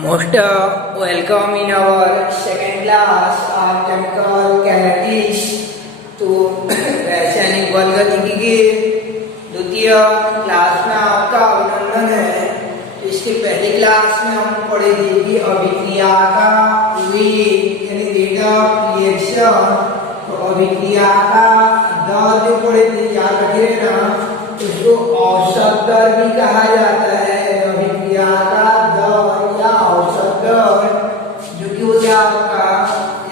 Most welcome in our second class of chemical kinetics तो रासायनिक बलगतिकी के द्वितीय क्लास में आपका अभिनंदन है। इसके पहले क्लास में हम पढ़े थे कि अभिक्रिया का यानी रेट ऑफ रिएक्शन, तो अभिक्रिया का दर जो पढ़े थे याद रखिए ना, उसको औसत दर भी कहा जाता है। अभिक्रिया का दर या औसत दर जो कि हो गया आपका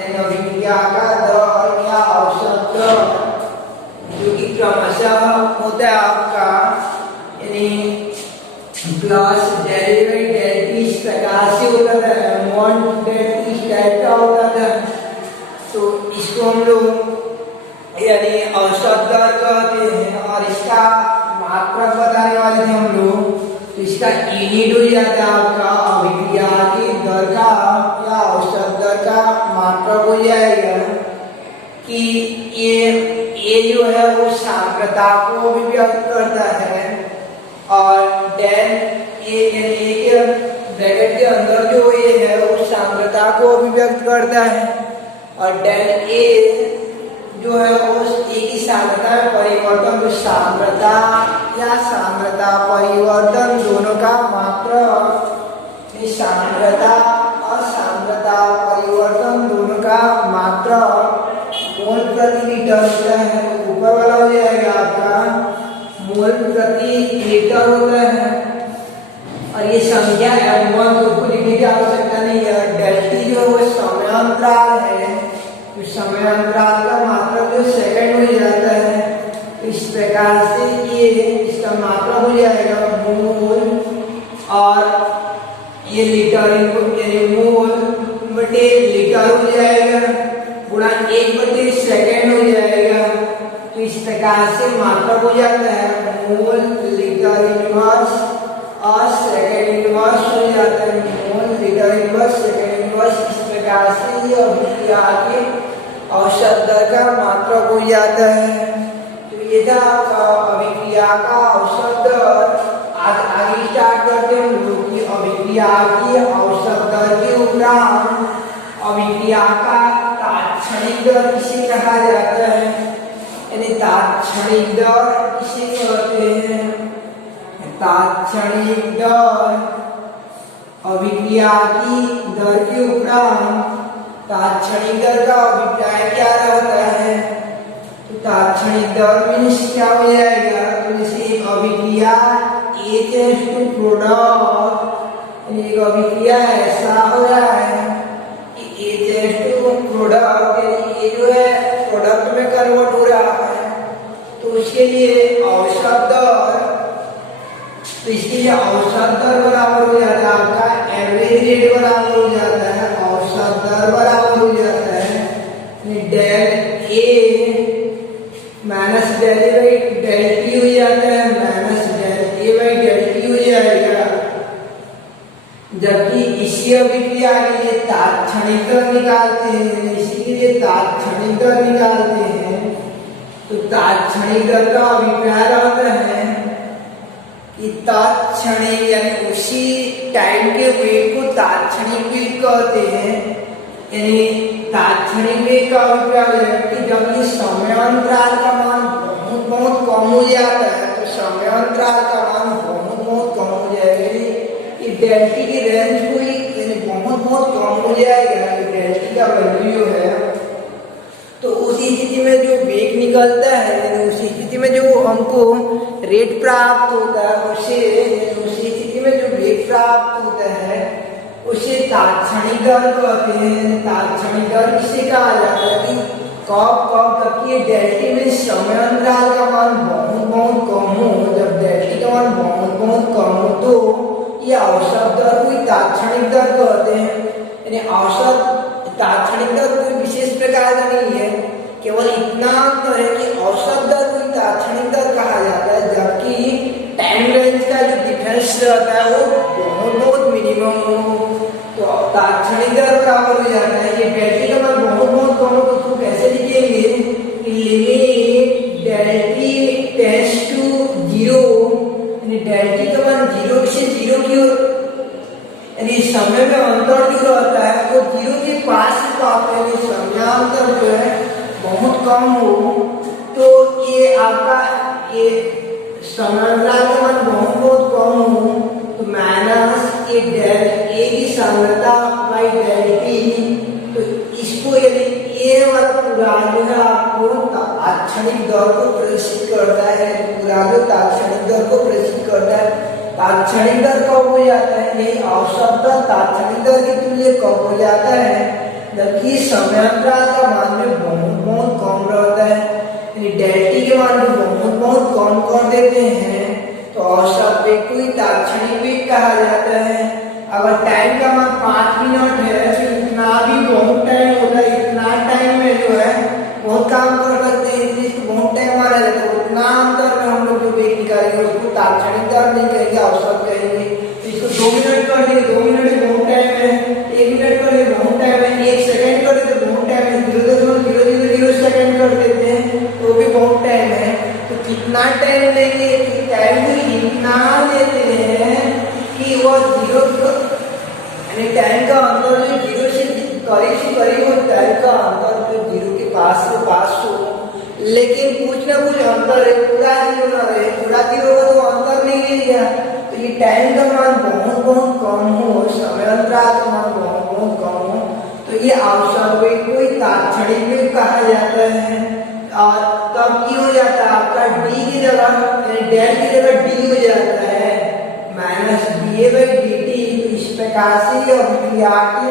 यानी अभिक्रिया का दर या औसत दर जो कि क्रमशः होता है आपका यानी प्लस डेरिवेटिव डेल टी इस प्रकार से होता है, वन डेल टी इस टाइप का होता है। तो इसको हम लोग यानी औसत दर कहते हैं और इसका मात्रक बताने वाले थे हम लोग, तो इसका यूनिट हो जाता है आपका अभिक्रिया की दर का या औसत दर का मात्रक हो जाएगा कि ये जो है वो सांद्रता को भी व्यक्त करता है और डेल ए के ब्रैकेट के अंदर जो ये है वो सांद्रता को भी व्यक्त करता है और डेल ए जो है वो एक ही सांद्रता में परिवर्तन, तो सांद्रता या सांद्रता परिवर्तन दोनों का मात्रक, सांद्रता और सांद्रता परिवर्तन दोनों का मात्रक मोल प्रति लीटर होता है। ऊपर वाला हो जाएगा आपका मोल प्रति लीटर होता है और ये संख्या m1 को लिखने की आवश्यकता नहीं है। डेल टी जो है वो समयांतराल है, तो समयांतराल का मात्रक जो सेकंड हो जाता है। इस प्रकार से ये इसका मात्रक हो जाएगा मोल और ये लीटर यानी मोल बटे लीटर हो जाएगा गुणा 1/सेकंड हो जाएगा। तो इस प्रकार से मात्रक हो जाता है मोल लीटर इनवर्स और सेकंड इनवर्स हो जाता है, mole litre inverse second inverse. इस प्रकार से ये अभिक्रिया के औसत दर का मात्रक हो जाता है। तो ये था अभिक्रिया का औसत दर। आगे स्टार्ट करते हैं हम लोग की अभिक्रिया की औसत दर के उपरांत अभिक्रिया का तात्क्षणिक दर किसे कहा जाता है, यानी तात्क्षणिक दर किसे कहते हैं। तात्क्षणिक दर अभिक्रिया की दर के उपरांत तात्क्षणिक दर का अभिप्राय क्या रहता है, तो तात्क्षणिक दर मीन्स क्या हो जाएगा, तो जैसे एक अभिक्रिया ए टेंड्स टू प्रोडक्ट, एक अभिक्रिया ऐसा हो रहा है कि ए टेंड्स टू प्रोडक्ट, ये जो है प्रोडक्ट में कन्वर्ट हो रहा है, तो उसके लिए औसत दर, तो इसके लिए औसत दर बराबर हो जाता है आपका एवरेज रेट बराबर हो जाता है, औसत दर बराबर हो जाता है del a minus del t हो जाता है, minus del a by del t हो जाएगा। जबकि इसी अभिक्रिया के लिए तात्क्षणिक दर निकालते हैं, इसी के लिए तात्क्षणिक दर निकालते हैं, तो तात्क्षणिक दर का अभिप्राय रहता है कि तात्क्षणिक यानी उसी टाइम के वेग को तात्क्षणिक वेग कहते हैं। यानी तात्क्षणिक वेग का अभिप्राय है कि जब ये समयांतराल का मान बहुत कम हो जाता है, तो समयांतराल का मान बहुत कम हो जाएगा, ये डेल टी की रेंज को ही बहुत कम हो जाएगा, डेल टी का वैल्यू है। तो उसी स्थिति में जो वेग निकलता है, उसी स्थिति में जो हमको रेट प्राप्त होता है, उसी स्थिति में जो वेग प्राप्त होता है उसे तात्क्षणिक दर कहते हैं। तात्क्षणिक दर किसे कहा जाता है कि कब तक ये डेल टी में समयांतराल का मान बहुत कम हो, जब डेल टी का मान बहुत कम हो तो ये औसत दर को तात्क्षणिक दर कहते हैं। यानी औसत तात्क्षणिक दर कोई विशेष प्रकार का नहीं है, केवल इतना अंतर है कि औसत दर को तात्क्षणिक दर कहा जाता है, जबकि टाइम रेंज का जो डिफरेंस रहता है वो बहुत मिनिमम हो, तो तात्क्षणिक दर बराबर हो जाता है। ये डेल टी का मान बहुत कम हो तो कैसे लिखेंगे कि limit del t tends to 0, यानी डेल टी का मान 0 से 0 की ओर, यानी समय में अंतर जो रहता है वो जीरो के पास ही पाते हैं, समयांतर जो है बहुत कम हो तो ये आपका ये समयांतराल का मान बहुत कम हो तो माइनस ये डेल ए की सांद्रता बाई डेल टी, तो इसको यदि ये वाला पूरा जो है आपको तात्क्षणिक दर को प्रदर्शित करता है, पूरा जो तात्क्षणिक दर को प्रदर्शित करता है। तात्क्षणिक दर कब हो जाता है, यही औसत दर तात्क्षणिक दर के तुल्य कब हो जाता है, जबकि समयांतराल का मान में बहुत कम रहता है, यानी डेल टी के मान में बहुत कम कर देते हैं तो औसत वेग को ही तात्क्षणिक वेग कहा जाता है। अगर टाइम का मान 5 मिनट है तो इतना भी बहुत टाइम होता है, इतना टाइम में जो है बहुत काम कर सकते हैं, इसलिए बहुत टाइम माना जाता है। उतना अंतर में हम लोग जो वेग निकालेंगे उसको तात्क्षणिक दर नहीं कहेंगे, औसत कहेंगे। तो इसको 2 मिनट कर देंगे, 2 मिनट में बहुत टाइम है, 1 मिनट कर देंगे बहुत टाइम है, 1 सेकंड कर देंगे बहुत टाइम है, 0.000 सेकंड कर देते हैं तो भी बहुत टाइम है। तो कितना टाइम लेंगे, टाइम को इतना देते हैं कि वो जीरो यानी टाइम का अंतर जो जीरो से करीब हो, टाइम का अंतर जो जीरो के पास हो, लेकिन कुछ ना कुछ अंतर है, पूरा जीरो ना रहे, पूरा जीरो का तो अंतर नहीं ले गया तो ये टाइम का मान बहुत कम हो, समयांतराल का मान बहुत कम हो तो ये औसत वेग को ही तात्क्षणिक वेग कहा जाता है। और तब की हो जाता है आपका डी की जगह डेल की जगह डी हो जाता है minus D by d T. इस प्रकार से अभिक्रिया के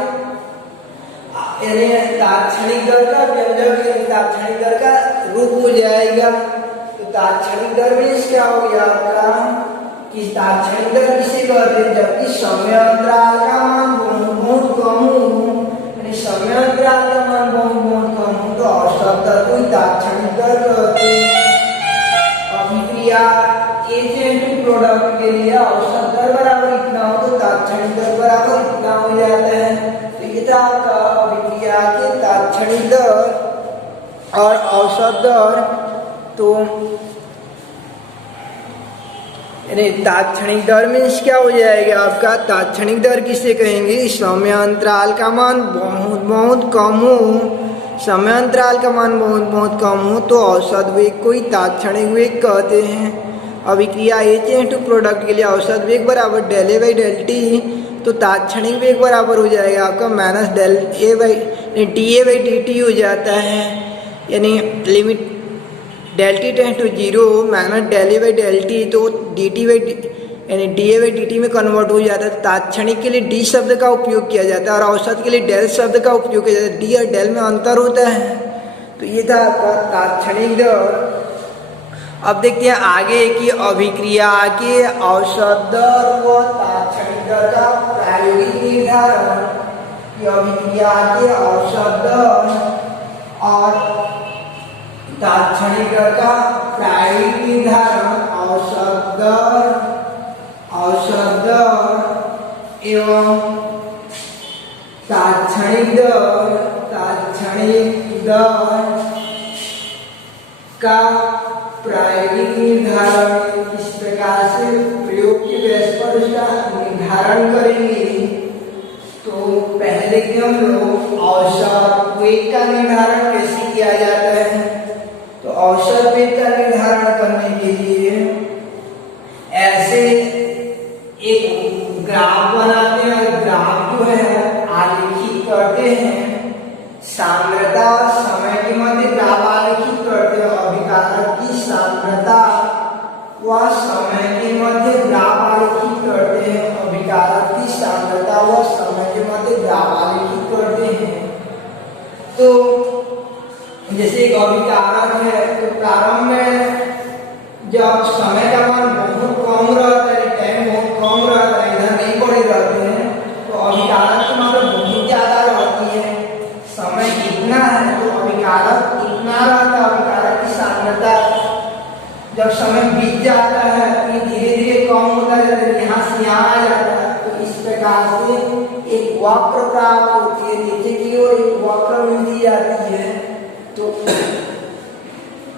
तात्क्षणिक दर का व्यंजक तात्क्षणिक दर का रूप हो जाएगा। तो तात्क्षणिक दर में क्या हो गया आपका कि तात्क्षणिक दर किसे कहते हैं, जबकि समयांतराल का मान बहुत कम हो, समयांतराल का मान बहुत कम हो तो औसत दर को तात्क्षणिक दर कहते हैं। अभिक्रिया एजेंट प्रोडक्ट के लिए औसत दर बराबर इतना हो तो तात्क्षणिक दर बराबर इतना हो जाता है। तो ये था आपका अभिक्रिया के तात्क्षणिक दर और औसत दर। तो तात्क्षणिक दर में क्या हो जाएगा आपका, तात्क्षणिक दर किसे कहेंगे, समयांतराल का मान बहुत कम हो, समयांतराल का मान बहुत कम हो तो औसत वेग को ही तात्क्षणिक वेग कहते हैं। अभिक्रिया एजेंट प्रोडक्ट के लिए औसत वेग बराबर del a by del t, तो तात्क्षणिक वेग बराबर हो जाएगा आपका minus del a by d t हो जाता है, यानी limit del t tends to zero minus del a by del t, तो डी टी बाई यानी d a by d t में कन्वर्ट हो जाता है। तात्क्षणिक के लिए डी शब्द का उपयोग किया जाता है और औसत के लिए डेल शब्द का उपयोग किया जाता है, डी और डेल में अंतर होता है। तो ये था आपका तात्क्षणिक दर। अब देखते हैं आगे की अभिक्रिया के औसत दर व तात्क्षणिक दर का प्रायोगिक निर्धारण, अभिक्रिया के औसत दर और तात्क्षणिक दर का प्रायोगिक निर्धारण, औसत दर एवं तात्क्षणिक दर का प्रायोगिक निर्धारण इस प्रकार से प्रयोग की बेस पर उसका निर्धारण करेंगे। तो पहले के हम लोग औसत वेग का निर्धारण कैसे किया जाता है, तो औसत वेग का निर्धारण करने के लिए ऐसे एक ग्राफ बनाते हैं, ग्राफ जो है आलेखित करते हैं, सांद्रता समय के मध्य ग्राफ आलेखित करते हैं, अभिकारक की सांद्रता व समय के मध्य ग्राफ आलेखित करते हैं, अभिकारक की सांद्रता व समय के मध्य ग्राफ आलेखित करते हैं। तो जैसे एक अभिकारक है तो प्रारंभ में जब समय का मान बहुत कम रहता है, टाइम बहुत कम रहता है, इधर नहीं पड़े रहते हैं तो अभिकारक की मात्रा बहुत ज्यादा रहती है, समय कितना है तो अभिकारक इतना रहता है, अभिकारक की सांद्रता जब समय बीत जाता है तो धीरे धीरे कम होता जाता है, यहाँ से यहाँ आ जाता है। तो इस प्रकार से एक वक्र प्राप्त होती है, नीचे की ओर एक वक्र मिलती जाती है। तो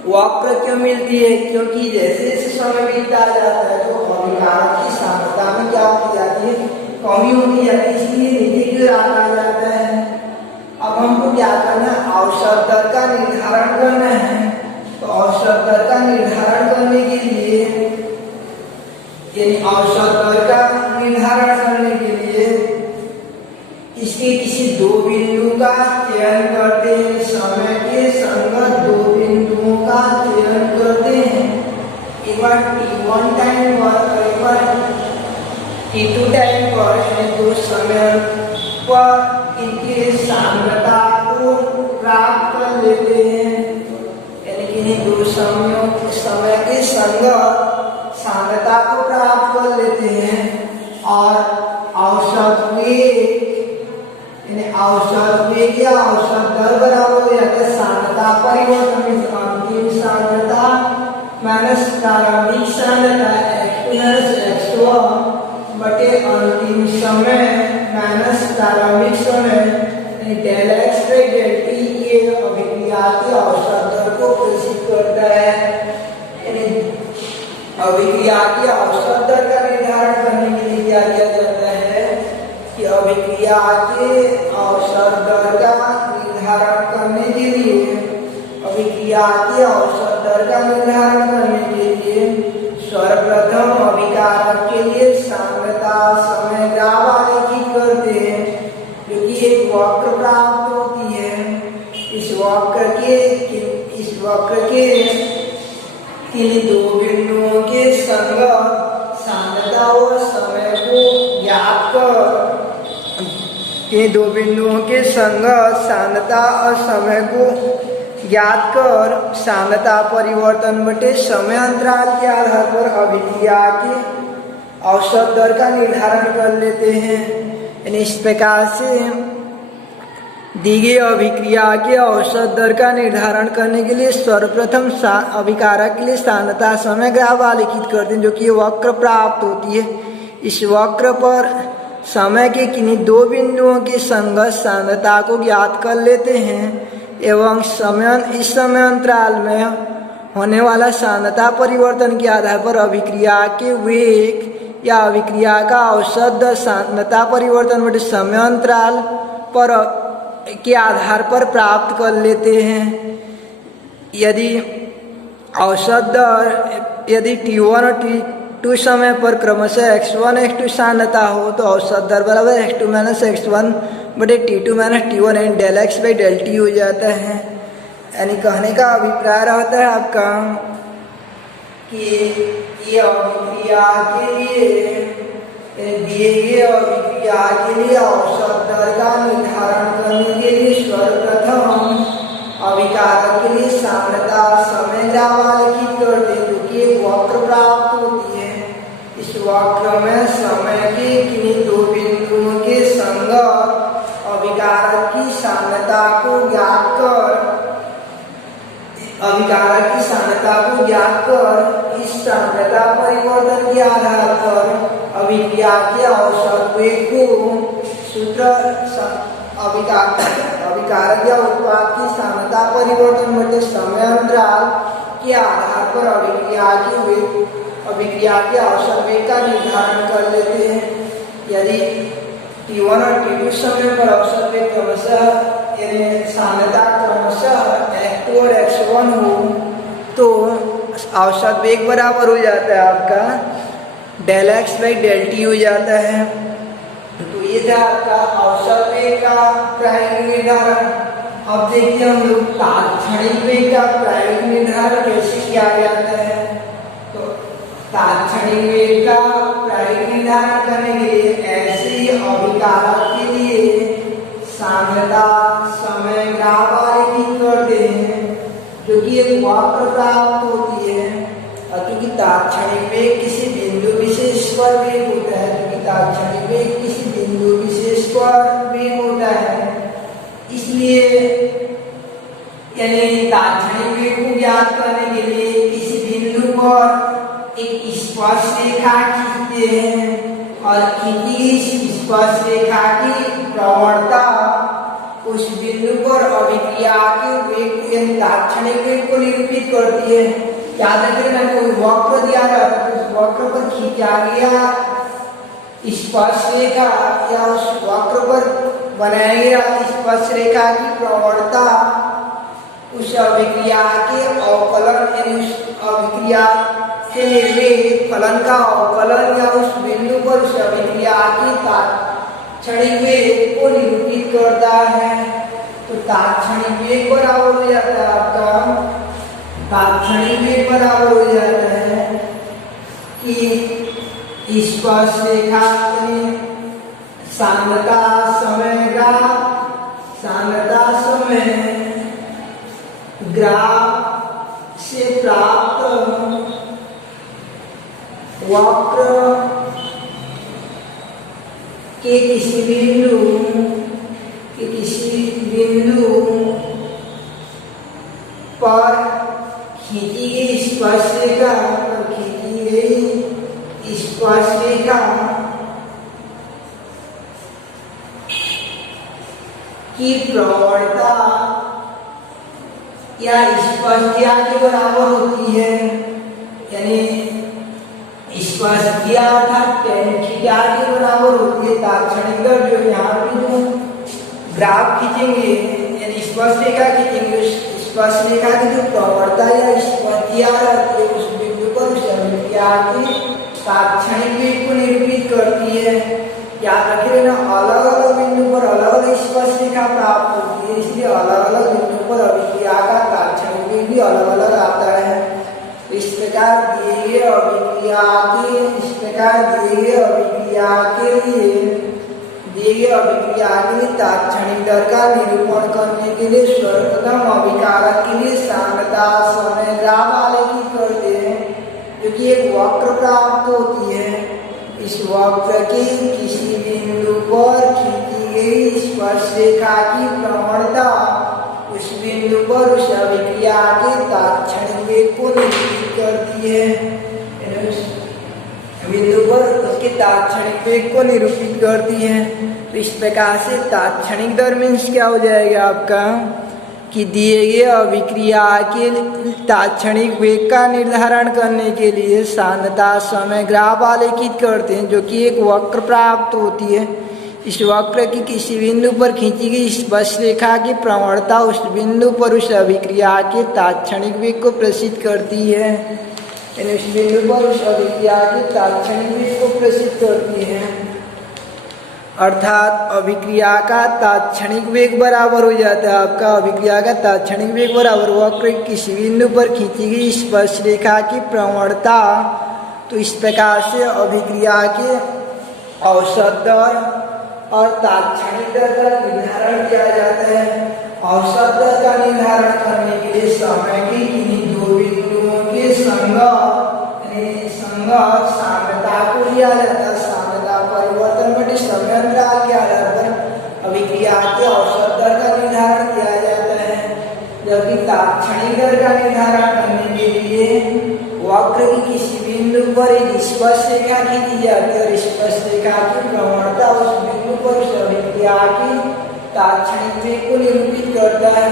वक्र क्यों मिलती है, क्योंकि जैसे जैसे समय बीतता जाता है तो अभिकारक की सांद्रता में क्या होती जाती है, कमी होती जाती है, इसलिए नीचे की ओर आता जाता है। अब हमको क्या करना है, औसत दर का निर्धारण करना है। तो औसत दर का निर्धारण करने के लिए, यानी औसत दर का निर्धारण करने के लिए इसके किसी दो बिंदु का चयन करते हैं, समय के संगत दो बिंदुओं का चयन करते हैं। एक बार t1 टाइम पर, एक बार t2 टाइम पर, दो समय पर इनके सांद्रता को प्राप्त कर लेते हैं, यानी कि दो समय के संगत सांद्रता को प्राप्त कर लेते हैं। और औसत वेग, औसत वेग या औसत दर बराबर हो जाता है सांद्रता परिवर्तन, अंतिम सांद्रता माइनस प्रारंभिक सांद्रता x1 बटे अंतिम समय माइनस प्रारंभिक समय, del x by del t. ये अभिक्रिया की औसत दर को प्रेषित करता है। अभिक्रिया की औसत दर का निर्धारण करने के लिए क्या किया जाता है कि अभिक्रिया के औसत दर का निर्धारण करने के लिए, अभिक्रिया के औसत दर का निर्धारण करने के लिए सर्वप्रथम अभिकारक के लिए सांद्रता समय ग्राफ आलेखित करते हैं, जो कि एक वक्र प्राप्त होती है। इस वक्र के किन दो बिंदुओं के संगत सांद्रता और समय को ज्ञात कर, इन दो बिंदुओं के संगत सांद्रता और समय को ज्ञात कर सांद्रता परिवर्तन बटे समय अंतराल के आधार पर अभिक्रिया की औसत दर का निर्धारण कर लेते हैं। यानी इस प्रकार से दी गई अभिक्रिया के औसत दर का निर्धारण करने के लिए सर्वप्रथम अभिकारक के लिए सांद्रता समय ग्राफ आलेखित करते हैं, जो कि वक्र प्राप्त होती है। इस वक्र पर समय के किन्हीं दो बिंदुओं की संगत सांद्रता को ज्ञात कर लेते हैं एवं इस समय अंतराल में होने वाला सांद्रता परिवर्तन के आधार पर अभिक्रिया के वेग या अभिक्रिया का औसत दर सांद्रता परिवर्तन बटे समय अंतराल पर के आधार पर प्राप्त कर लेते हैं। यदि औसत दर, यदि t1 और t2 समय पर क्रमशः x1 x2 सांद्रता हो तो औसत दर बराबर x2 माइनस x1 बटे t2 minus t1 and del x by del t हो जाता है। यानी कहने का अभिप्राय रहता है आपका कि ये अभिक्रिया के लिए, दिए गए अभिक्रिया के लिए औसत दर का निर्धारण करने के लिए सर्वप्रथम अभिकारक के लिए सांद्रता समय ग्राफ आलेखित करते हैं, जो कि एक वक्र प्राप्त होती है। इस वक्र में समय के किन्हीं दो बिंदुओं के संगत अभिकारक की सांद्रता को ज्ञात कर, अभिकारक की सांद्रता को ज्ञात कर इस सांद्रता परिवर्तन के आधार पर अभिक्रिया के औसत वेग को सूत्र अभिकारक या उत्पाद की सांद्रता परिवर्तन बटे समय अंतराल के आधार पर अभिक्रिया के औसत वेग का निर्धारण कर लेते हैं। यदि t1 और t2 समय पर औसत वेग क्रमशः सांद्रता क्रमशः x2 और x1 हो तो औसत वेग बराबर हो जाता है आपका del x by del t हो जाता है। तो ये था आपका औसत वेग का प्रायोगिक निर्धारण। अब देखिए हम लोग तात्क्षणिक वेग का प्रायोगिक निर्धारण कैसे किया जाता है। तो तात्क्षणिक वेग का प्रायोगिक निर्धारण करने के लिए ऐसे ही अभिकारक के लिए सांद्रता समय ग्राफ आलेखित करते हैं, जो कि एक वक्र प्राप्त होती है। और क्योंकि तात्क्षणिक वेग किसी बिंदु विशेष पर वेग होता है, क्योंकि तात्क्षणिक वेग किसी बिंदु विशेष पर वेग होता है, इसलिए यानी तात्क्षणिक वेग को ज्ञात करने के लिए किसी बिंदु पर एक स्पर्शरेखा खींचते हैं और खींची गई स्पर्शरेखा की प्रवणता उस बिंदु पर अभिक्रिया के वेग यानी तात्क्षणिक वेग को निरूपित करती है। याद रखिए, मैंने कोई वक्र दिया था तो उस वक्र पर खींचा गया स्पर्शरेखा या उस वक्र पर बनाया गया स्पर्शरेखा की प्रवणता उस अभिक्रिया के अवकलन यानी उस अभिक्रिया से निर्मित फलन का अवकलन या उस बिंदु पर उस अभिक्रिया की तात्क्षणिक वेग को निरूपित करता है। तो तात्क्षणिक वेग बराबर हो जाता है आपका, तात्क्षणिक वेग बराबर हो जाता है कि स्पर्शरेखा सांद्रता समय ग्राफ से प्राप्त वक्र के किसी बिंदु पर खींची गई स्पर्शरेखा की प्रवणता या स्पर्शक्रिया के बराबर होती है। यानी स्पर्शक्रिया अर्थात tan थीटा के बराबर होती है। तात्क्षणिक दर जो यहाँ पे जो ग्राफ खींचेंगे यानी स्पर्शरेखा खींचेंगे, स्पर्शरेखा की जो प्रवणता या स्पर्शक्रिया रहती है उस बिंदु पर उस अभिक्रिया की तात्क्षणिक वेग को निरूपित करती है। याद रखिए ना, अलग अलग बिंदु पर अलग अलग स्पर्शरेखा प्राप्त होती है, इसलिए अलग अलग बिंदु पर अभिक्रिया का तात्क्षणिक वेग भी अलग अलग आता है। तो इस प्रकार दिए गए अभिक्रिया के लिए तात्क्षणिक दर का निरूपण करने के लिए सर्वप्रथम अभिकारक के लिए सांद्रता समय ग्राफ आलेखित करते हैं, जो कि एक वक्र प्राप्त होती है। इस वक्र के किसी बिंदु पर खींची गई स्पर्शरेखा की प्रवणता उस बिंदु पर उस अभिक्रिया के तात्क्षणिक वेग को निरूपित करती है। बिंदु पर उसके तात्क्षणिक वेग को निरूपित करती है। तो इस प्रकार से तात्क्षणिक दर मीन्स क्या हो जाएगा आपका कि दिए गए अभिक्रिया के तात्क्षणिक वेग का निर्धारण करने के लिए सांद्रता समय ग्राफ आलेखित करते हैं, जो कि एक वक्र प्राप्त होती है। इस वक्र की किसी बिंदु पर खींची गई स्पर्शरेखा की प्रवणता उस बिंदु पर उस अभिक्रिया के तात्क्षणिक वेग को प्रसिद्ध करती है। यानी उस बिंदु पर उस अभिक्रिया के तात्क्षणिक वेग को प्रसिद्ध करती है, अर्थात अभिक्रिया का तात्क्षणिक वेग बराबर हो जाता है आपका, अभिक्रिया का तात्क्षणिक वेग बराबर वक्र किसी बिंदु पर खींची गई स्पर्शरेखा की प्रवणता। तो इस प्रकार से अभिक्रिया के औसत दर और तात्क्षणिक दर का निर्धारण किया जाता है। औसत दर का निर्धारण करने के लिए समय के किन्हीं दो बिंदुओं के संगत सांद्रता को लिया जाता है। सांद्रता परिवर्तन बटे समय अंतराल के आधार पर अभिक्रिया के औसत दर का निर्धारण किया जाता है, जबकि तात्क्षणिक दर का निर्धारण करने के लिए वक्र की किसी बिंदु पर एक स्पर्शरेखा खींची जाती है और स्पर्शरेखा की प्रवणता उस बिंदु पर उस अभिक्रिया की तात्क्षणिक वेग को निरूपित करता है।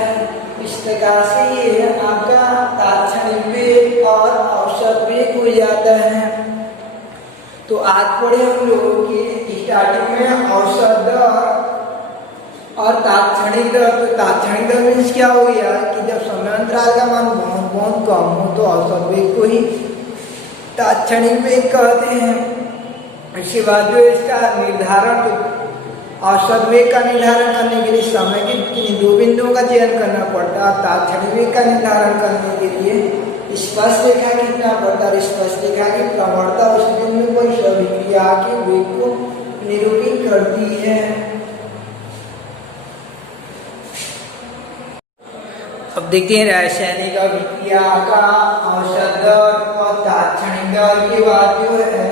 इस प्रकार से ये आपका तात्क्षणिक वेग और औसत वेग हो जाता है। तो आज पढ़े हम लोगों की स्टार्टिंग में औसत दर और तात्क्षणिक दर। तो तात्क्षणिक दर मीन्स क्या हो गया कि जब समय अंतराल का मान बहुत बहुत कम हो तो औसत वेग को ही तात्क्षणिक वेग कहते हैं। इसके बाद जो इसका निर्धारण, तो औसत वेग का निर्धारण करने के लिए समय के किन्हीं दो बिंदुओं का चयन करना पड़ता है। तात्क्षणिक वेग का निर्धारण करने के लिए स्पर्शरेखा खींचना पड़ता है। स्पर्शरेखा की प्रवणता उस बिंदु पर उस अभिक्रिया के वेग को निरूपित करती है। अब देखते हैं रासायनिक अभिक्रिया का औसत दर और तात्क्षणिक दर की बात जो है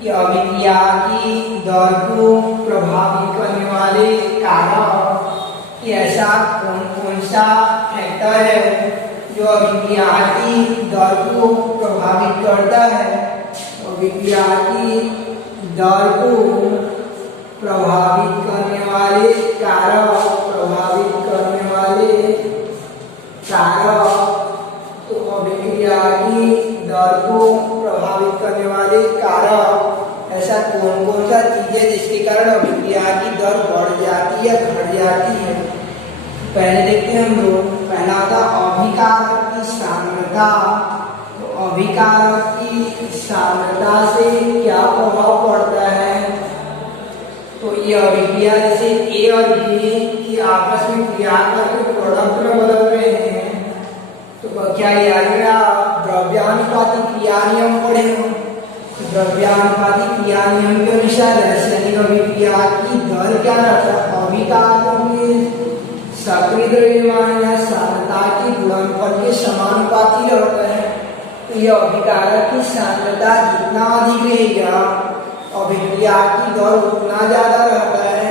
कि अभिक्रिया की दर को प्रभावित करने वाले कारक कि ऐसा कौन सा फैक्टर है जो अभिक्रिया की दर को प्रभावित करता है। अभिक्रिया की दर को प्रभावित करने वाले कारक, तो अभिक्रिया की दर को प्रभावित करने वाले कारक ऐसा कौन कौन सा चीज है जिसके कारण अभिक्रिया की दर बढ़ जाती है, घट जाती है। पहले देखते हैं हम लोग, पहला था अभिकारक की सांद्रता। तो अभिकारक की सांद्रता से क्या प्रभाव पड़ता है? तो ये अभिक्रिया जैसे ए और बी की आपस में क्रिया करके प्रोडक्ट में बदल रहे हैं, तो क्या याद है द्रव्यानुपाती क्रिया नियम पढ़े हो? द्रव्यानुपाती क्रिया नियम के अनुसार रासायनिक अभिक्रिया की दर क्या रहता है? अभिकारकों के सक्रिय द्रव्यमान या सांद्रता की गुणनफल के समानुपाती रहता है। तो यह अभिकारक की सांद्रता जितना अधिक रहेगा अभिक्रिया की दर उतना ज्यादा रहता है।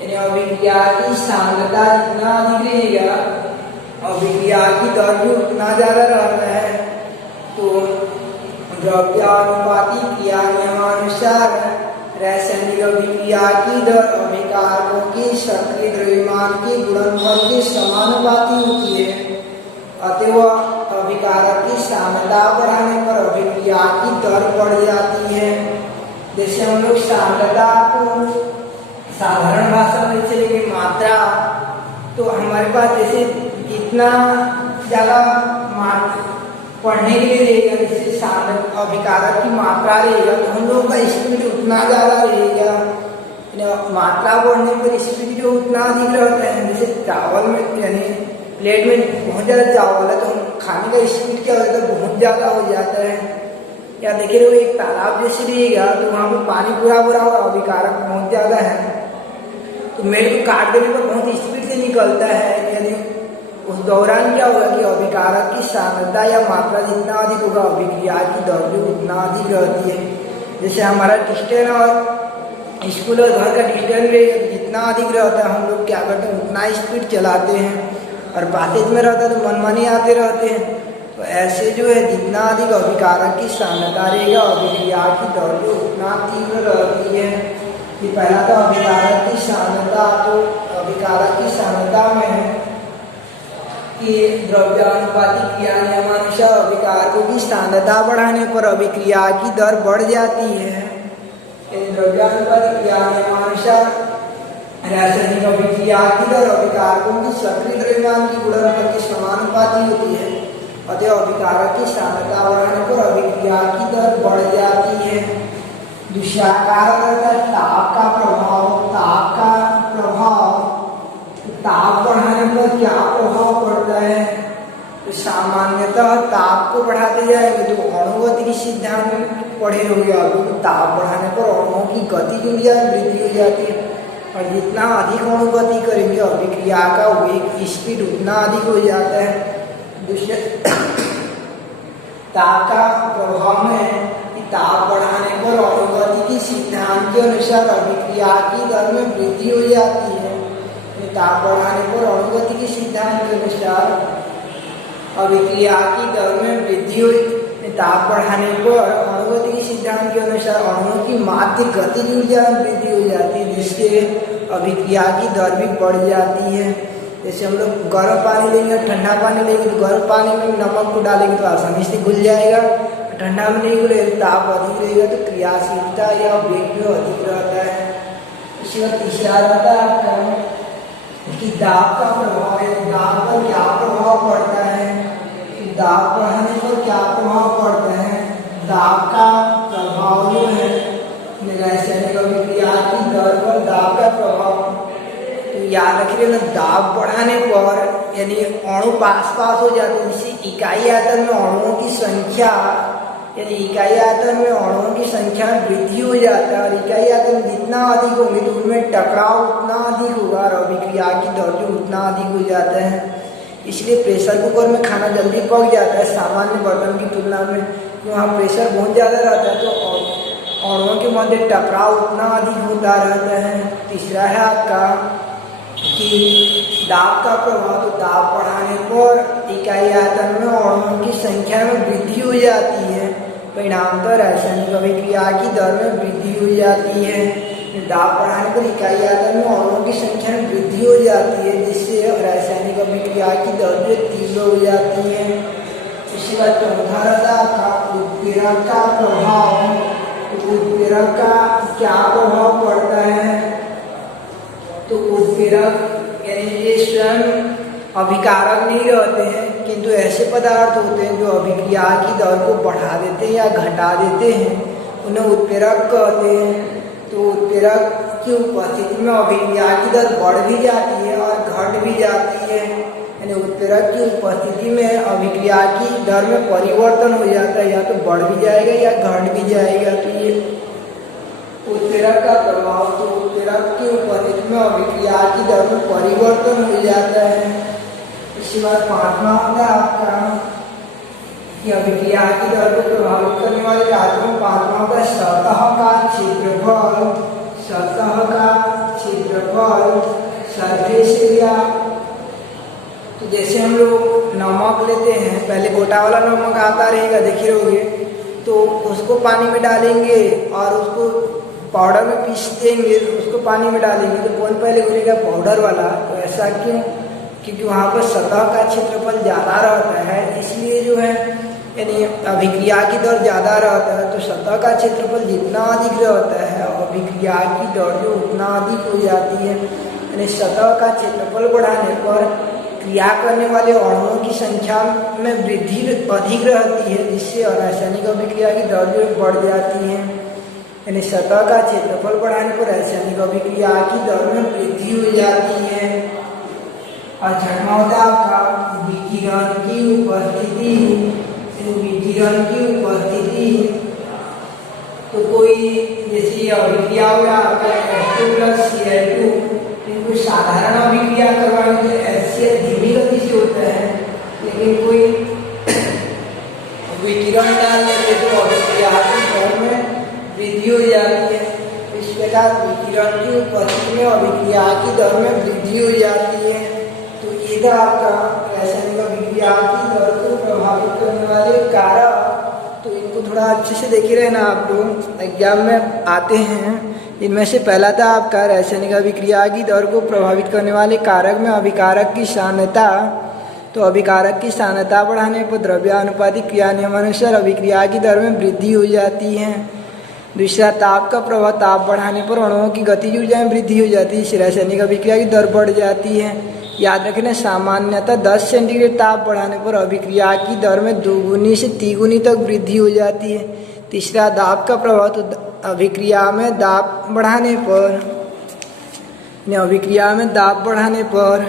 यानी अभिक्रिया की सांद्रता जितना अधिक रहेगा अभिक्रिया की दर भी उतना ज्यादा रहता है। तो द्रव्यानुपाती क्रिया नियमानुसार रासायनिक अभिक्रिया की दर अभिकारकों के सक्रिय द्रव्यमान के गुणनफल के समानुपाती होती है। अतः अभिकारक की सांद्रता बढ़ाने पर अभिक्रिया की दर बढ़ जाती है। जैसे हम लोग सांद्रता को साधारण भाषा में चलेंगे मात्रा, तो हमारे पास जैसे जितना ज्यादा पढ़ने के लिए रहेगा, जैसे अभिकारक की मात्रा रहेगा तो हम लोग का स्पीड उतना ज्यादा रहेगा। मात्रा बढ़ने पर स्पीड जो उतना अधिक रहता है। जैसे चावल में यानी प्लेट में बहुत ज्यादा चावल है तो खाने का स्पीड क्या होता है? बहुत ज्यादा हो जाता है। या देखिए लोग एक तालाब जैसे रहेगा तो वहाँ पे पानी पूरा भरा हुआ, अभिकारक बहुत ज्यादा है तो मेरे को काट देने पर बहुत स्पीड से निकलता है। यानी उस दौरान क्या होगा कि अभिकारक की सांद्रता या मात्रा जितना अधिक होगा अभिक्रिया की दर भी उतना अधिक रहती है। जैसे हमारा डिस्टेंस और स्कूल और घर का डिस्टेंस जितना अधिक रहता है हम लोग क्या करते हैं उतना स्पीड चलाते हैं, और पासेज में रहता है तो मनमानी आते रहते हैं। तो ऐसे जो है जितना अधिक अभिकारक की सांद्रता रहेगा अभिक्रिया की दर भी उतना तीव्र रहती है। कि पहला तो अभिकारक की सांद्रता, तो अभिकारक की सांद्रता में है कि द्रव्यानुपाती क्रिया नियमानुसार अभिकारकों की सांद्रता बढ़ाने पर अभिक्रिया की दर बढ़ जाती है। द्रव्यानुपाती क्रिया नियमानुसार रासायनिक अभिक्रिया की दर अभिकारकों की सक्रिय द्रव्यमान की गुणनफल के समानुपाती होती है। अतः अभिकारक की सांद्रता बढ़ाने पर अभिक्रिया की दर बढ़ जाती है। दूसरा कारण रहता है ताप का प्रभाव। ताप बढ़ाने पर क्या प्रभाव पड़ता है? तो सामान्यतः ताप को बढ़ाते जाएंगे तो अणुगति की सिद्धांत पढ़े होंगे अभी, तो ताप बढ़ाने पर अणुओं की गति जो वृद्धि हो जाती है, और जितना अधिक अणुगति करेंगे अभिक्रिया का वेग स्पीड उतना अधिक हो जाता है। दूसरे ताप का प्रभाव में कि ताप बढ़ाने पर अणुगति की सिद्धांत के अनुसार अभिक्रिया की दर में वृद्धि हो जाती है। ताप बढ़ाने पर अणुगति के सिद्धांत के अनुसार अभिक्रिया की दर में वृद्धि हुई। ताप बढ़ाने पर अणुगति के सिद्धांत के अनुसार अणुओं की माध्य गतिज ऊर्जा में वृद्धि हो जाती है, जिससे अभिक्रिया की दर भी बढ़ जाती है। जैसे हम लोग गर्म पानी लेंगे और ठंडा पानी लेंगे तो गर्म पानी में नमक को डालेंगे तो आसानी से घुल जाएगा, ठंडा में नहीं घुलेगा, ताप अधिक रहेगा तो क्रियाशीलता या वेग भी अधिक रहता है। इसका तीसरा रहता है आपका कि दाब का प्रभाव है। दाब पर क्या प्रभाव पड़ता है? दाब बढ़ाने पर क्या प्रभाव पड़ता है? दाब का प्रभाव जो है रासायनिक अभिक्रिया की दर पर दाब का प्रभाव, तो याद रखिए ना, दाब बढ़ाने पर यानी अणु पास हो जाते हैं। जैसे इकाई आयतन में अणुओं की संख्या यानी इकाई आयतन में अणुओं की संख्या में वृद्धि हो जाता है, और इकाई आयतन जितना अधिक होंगे तो उनमें टकराव उतना अधिक होगा और अभिक्रिया की दर भी उतना अधिक हो जाता है। इसलिए प्रेशर कुकर में खाना जल्दी पक जाता है सामान्य बर्तन की तुलना में, वहाँ प्रेशर बहुत ज़्यादा रहता है तो अणुओं के मध्य टकराव उतना अधिक होता रहता है। तीसरा है आपका कि दाब का प्रभाव, तो दाब बढ़ाने पर इकाई आयतन में अणुओं की संख्या में वृद्धि हो जाती है, परिणामतः रासायनिक अभिक्रिया की दर में वृद्धि हो जाती है। दाब बढ़ाने पर इकाई आयतन में अणुओं की संख्या में वृद्धि हो जाती है, जिससे रासायनिक अभिक्रिया की दर भी तीव्र हो जाती है। इसके बाद चौथा रहता है उत्प्रेरक का प्रभाव। उत्प्रेरक उत्प्रेरक का क्या प्रभाव पड़ता है? तो उत्प्रेरक यानी ये स्वयं अभिकारक नहीं रहते हैं, किंतु ऐसे पदार्थ होते हैं जो अभिक्रिया की दर को बढ़ा देते हैं या घटा देते हैं, उन्हें उत्प्रेरक कहते हैं। तो उत्प्रेरक की उपस्थिति में अभिक्रिया की दर बढ़ भी जाती है और घट भी जाती है। यानी उत्प्रेरक की उपस्थिति में अभिक्रिया की दर में परिवर्तन हो जाता है, या तो बढ़ भी जाएगा या घट भी जाएगा। तो ये उत्प्रेरक का प्रभाव, तो उत्प्रेरक की उपस्थिति में अभिक्रिया की दर में परिवर्तन हो जाता है। इसके बाद पांचवा होता है आपका कि अभिक्रिया की दर को प्रभावित करने वाले कारकों में पांचवा होता है सतह का क्षेत्रफल। सतह का क्षेत्रफल, सरफेस एरिया। तो जैसे हम लोग नमक लेते हैं, पहले गोटा वाला नमक आता रहेगा, देखे रहोगे, तो उसको पानी में डालेंगे और उसको पाउडर में पीस देंगे, उसको पानी में डालेंगे, तो कौन पहले घुलेगा? पाउडर वाला। तो ऐसा क्यों? क्योंकि वहाँ पर सतह का क्षेत्रफल ज़्यादा रहता है, इसलिए जो है यानी अभिक्रिया की दर ज़्यादा रहता है। तो सतह का क्षेत्रफल जितना अधिक रहता है, अभिक्रिया की दर जो उतना अधिक हो जाती है। यानी सतह का क्षेत्रफल बढ़ाने पर क्रिया करने वाले अणुओं की संख्या में वृद्धि अधिक रहती है, जिससे रासायनिक अभिक्रिया की दर जो बढ़ जाती है। यानी सतह का क्षेत्रफल बढ़ाने पर रासायनिक अभिक्रिया की दर में वृद्धि हो जाती है। और छठवां होता है आपका विकिरण की उपस्थिति। विकिरण की उपस्थिति, तो कोई जैसे अभिक्रिया हो गया H2+Cl2, इनको साधारण अभिक्रिया करवाएंगे तो HCl धीमी गति से होता है, लेकिन कोई विकिरण डालने से तो अभिक्रिया की दर में वृद्धि हो जाती है। इस प्रकार विकिरण की उपस्थिति में अभिक्रिया की दर में वृद्धि हो जाती है। तो ये था आपका रासायनिक अभिक्रिया की दर को प्रभावित करने वाले कारक। तो इनको थोड़ा अच्छे से देखे रहना, आप लोग एग्जाम में आते हैं। इनमें से पहला था आपका रासायनिक अभिक्रिया की दर को प्रभावित करने वाले कारक में अभिकारक की सान्द्रता। तो अभिकारक की सान्द्रता बढ़ाने पर द्रव्यानुपातिक क्रिया नियमानुसार अभिक्रिया की दर में वृद्धि हो जाती है। दूसरा, ताप का प्रभाव, ताप बढ़ाने पर अणुओं की गतिज ऊर्जा में वृद्धि हो जाती है, इससे रासायनिक अभिक्रिया की दर बढ़ जाती है। याद रखना, सामान्यतः 10 सेंटीग्रेड ताप बढ़ाने पर अभिक्रिया की दर में 2 गुनी से 3 गुनी तक वृद्धि हो जाती है। तीसरा, दाब का प्रभाव, तो अभिक्रिया में दाब बढ़ाने पर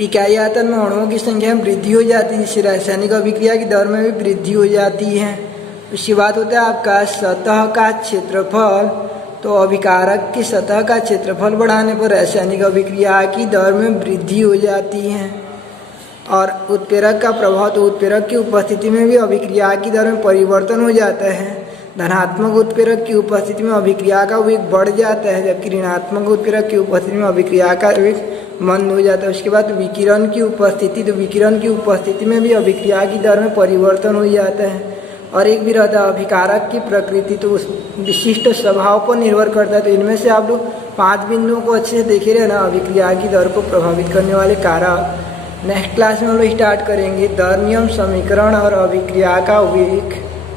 इकाई आयतन में अणुओं की संख्या में वृद्धि हो जाती है, जिससे रासायनिक अभिक्रिया की दर में भी वृद्धि हो जाती है। उसके बाद होता है आपका सतह का क्षेत्रफल। तो अभिकारक की सतह का क्षेत्रफल बढ़ाने पर रासायनिक अभिक्रिया की दर में वृद्धि हो जाती है। और उत्प्रेरक का प्रभाव, तो उत्प्रेरक की उपस्थिति में भी अभिक्रिया की दर में परिवर्तन हो जाता है। धनात्मक उत्प्रेरक की उपस्थिति में अभिक्रिया का वेग बढ़ जाता है, जबकि ऋणात्मक उत्प्रेरक की उपस्थिति में अभिक्रिया का वेग मंद हो जाता है। उसके बाद विकिरण की उपस्थिति, तो विकिरण की उपस्थिति में भी अभिक्रिया की दर में परिवर्तन हो जाता है। और एक भी रहता है अभिकारक की प्रकृति, तो उस विशिष्ट स्वभाव पर निर्भर करता है। तो इनमें से आप लोग 5 बिंदुओं को अच्छे से देखे रहना, अभिक्रिया की दर को प्रभावित करने वाले कारक। नेक्स्ट क्लास में हम लोग स्टार्ट करेंगे दर नियम, समीकरण और अभिक्रिया का वेग।